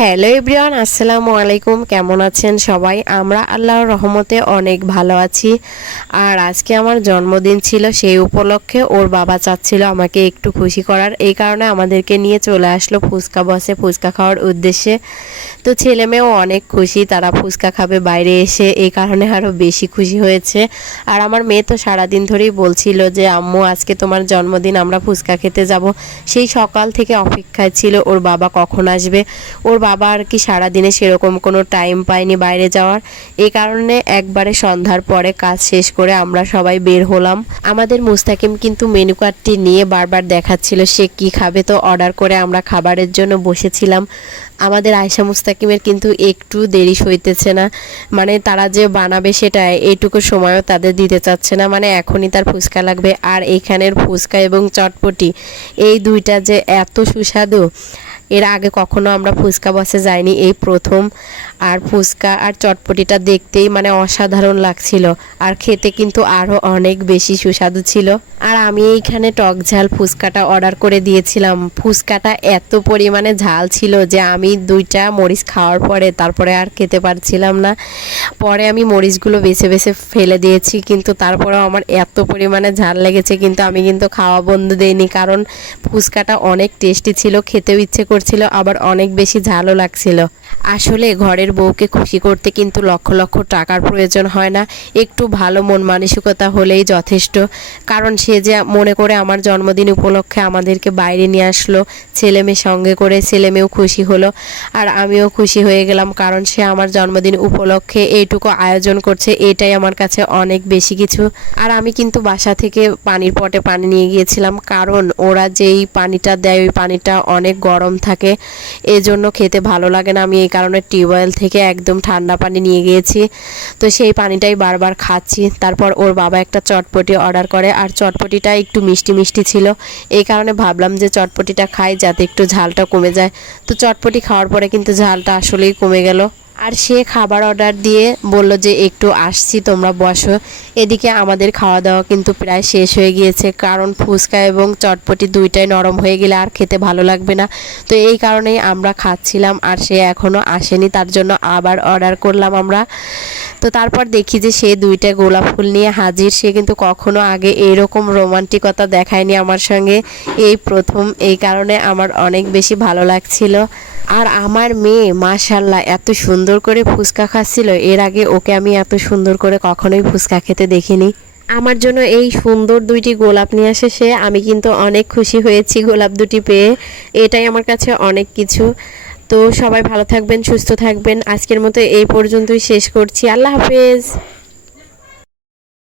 Hello everyone, আসসালামু আলাইকুম। কেমন আছেন সবাই? আমরা আল্লাহর রহমতে অনেক ভালো আছি। আর আজকে আমার জন্মদিন ছিল, সেই উপলক্ষে ওর বাবা চাচ্ছিল আমাকে একটু খুশি করার, এই কারণে আমাদেরকে নিয়ে চলে আসলো ফুচকা বসে ফুচকা খাওয়ার উদ্দেশ্যে। তো ছেলে মেয়েও অনেক খুশি, তারা ফুচকা খাবে বাইরে এসে, এই কারণে আরও বেশি খুশি হয়েছে। আর আমার মেয়ে তো সারাদিন ধরেই বলছিল যে আম্মু আজকে তোমার জন্মদিন, আমরা ফুচকা খেতে যাব। সেই সকাল থেকে অপেক্ষায় ছিল ওর বাবা কখন আসবে। ওর বাবা আর কি সারাদিনে সেরকম কোনো টাইম পায়নি বাইরে যাওয়ার, এই কারণে একবারে সন্ধ্যার পরে কাজ শেষ করে আমরা সবাই বের হলাম। আমাদের মুস্তাকিম কিন্তু মেনু কার্ডটি নিয়ে বারবার দেখাচ্ছিল সে কি খাবে, তো অর্ডার করে আমরা খাবারের জন্য বসেছিলাম। আমাদের আয়শা মুস্তাকিমের কিন্তু একটু দেরি সইতেছে না, মানে তারা যে বানাবে সেটা এইটুকু সময়ও তাদের দিতে চাচ্ছে না, মানে এখনই তার ফুচকা লাগবে। আর এইখানের ফুচকা এবং চটপটি, এই দুইটা যে এত সুস্বাদু, এর আগে কখনো আমরা ফুচকা বসে যাইনি, এই প্রথম। আর ফুচকা আর চটপটিটা দেখতেই মানে অসাধারণ লাগছিল, আর খেতে কিন্তু আরও অনেক বেশি সুস্বাদু ছিল। আর আমি এইখানে টক ঝাল ফুচকাটা অর্ডার করে দিয়েছিলাম। ফুচকাটা এত পরিমাণে ঝাল ছিল যে আমি দুইটা মরিচ খাওয়ার পরে তারপরে আর খেতে পারছিলাম না। পরে আমি মরিচগুলো বেছে বেছে ফেলে দিয়েছি, কিন্তু তারপরেও আমার এত পরিমাণে ঝাল লেগেছে, কিন্তু আমি কিন্তু খাওয়া বন্ধ দেইনি, কারণ ফুচকাটা অনেক টেস্টি ছিল, খেতেও ইচ্ছে করছিল, আবার অনেক বেশি ঝালও লাগছিল। আসলে ঘরের বউকে খুশি করতে কিন্তু লক্ষ লক্ষ টাকার প্রয়োজন হয় না, একটু ভালো মন মানসিকতা হলেই যথেষ্ট। কারণ সে যে মনে করে আমার জন্মদিন উপলক্ষে আমাদেরকে বাইরে নিয়ে আসলো, ছেলে মেয়ে সঙ্গে করে, ছেলে মেয়েও খুশি হলো আর আমিও খুশি হয়ে গেলাম, কারণ সে আমার জন্মদিন উপলক্ষে এইটুকু আয়োজন করছে, এটাই আমার কাছে অনেক বেশি কিছু। আর আমি কিন্তু বাসা থেকে পানির পটে পানি নিয়ে গিয়েছিলাম, কারণ ওরা যেই পানিটা দেয় ওই পানিটা অনেক গরম থাকে, এজন্য খেতে ভালো লাগে না। আমি এই কারণে টিউবওয়েল থেকে একদম ঠান্ডা পানি নিয়ে গিয়েছি, তো সেই পানিটাই বারবার খাচ্ছি। তারপর ওর বাবা একটা চটপটি অর্ডার করে, আর চটপটিটা একটু মিষ্টি মিষ্টি ছিল, এই কারণে ভাবলাম যে চটপটিটা খাই যাতে একটু ঝালটা কমে যায়। তো চটপটি খাওয়ার পরে কিন্তু ঝালটা আসলেই কমে গেল। আর সে খাবার অর্ডার দিয়ে বলল যে একটু আসছি, তোমরা বসো। এদিকে আমাদের খাওয়া দাওয়া কিন্তু প্রায় শেষ হয়ে গিয়েছে, কারণ ফুচকা এবং চটপটি দুইটাই নরম হয়ে গেলে আর খেতে ভালো লাগবে না, তো এই কারণেই আমরা খাচ্ছিলাম। আর সে এখনও আসেনি, তার জন্য আবার অর্ডার করলাম আমরা। তো তারপর দেখি যে সে দুইটা গোলাপ ফুল নিয়ে হাজির। সে কিন্তু কখনো আগে এইরকম রোমান্টিকতা দেখায়নি আমার সঙ্গে, এই প্রথম, এই কারণে আমার অনেক বেশি ভালো লাগছিল। আর আমার মেয়ে মাশাআল্লাহ এত সুন্দর করে ফুচকা খাচ্ছিল, এর আগে ওকে আমি এত সুন্দর করে কখনোই ফুচকা খেতে দেখিনি। আমার জন্য এই সুন্দর দুইটি গোলাপ নিয়ে আসে সে, আমি কিন্তু অনেক খুশি হয়েছি গোলাপ দুটি পেয়ে, এটাই আমার কাছে অনেক কিছু। তো সবাই ভালো থাকবেন, সুস্থ থাকবেন। আজকের মতো এই পর্যন্তই শেষ করছি। আল্লাহ হাফেজ।